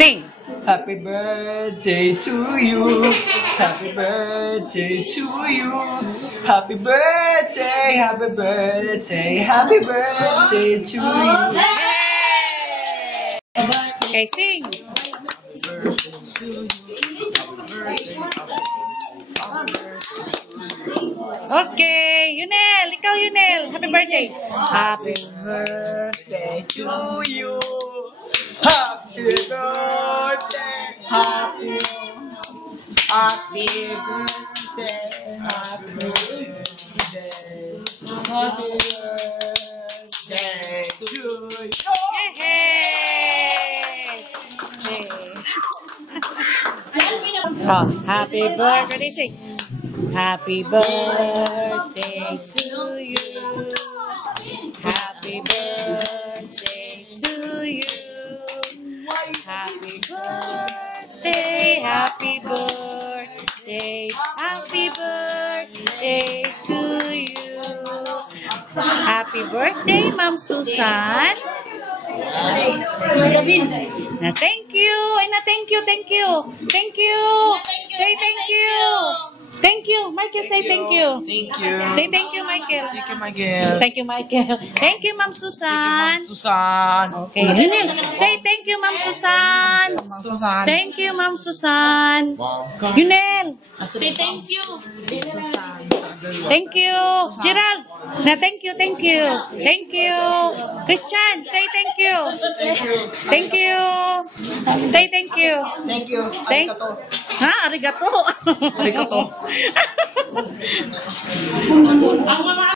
Sing. Happy birthday to you. Happy birthday to you. Happy birthday, happy birthday, happy birthday to you. Okay, sing. Okay, Yunel. Ikaw, Yunel. Happy birthday. Happy birthday to you. Happy birthday. Happy birthday. Happy birthday. Happy birthday to you. Yay! Oh, happy birthday. Sing. Happy birthday to you. Happy birthday to you. Happy birthday, happy birthday, happy birthday to you. Happy birthday, Ma'am Susan. Na thank you. Ay na thank you, thank you. Thank you. Say thank you. Thank you. Michael, say thank you. Thank you. Say thank you, Michael. Thank you, Miguel. Thank you, Michael. Thank you, Ma'am Susan. Susan. Okay, Yunel. Say thank you, Ma'am Susan. Susan. Thank you, Ma'am Susan. Yunel. Say thank you. Thank you. Gerald. Na thank you, thank you. Thank you. Christian, say thank you. Thank you. Say thank you. Thank you. Thank Ha, arigato. Arigato.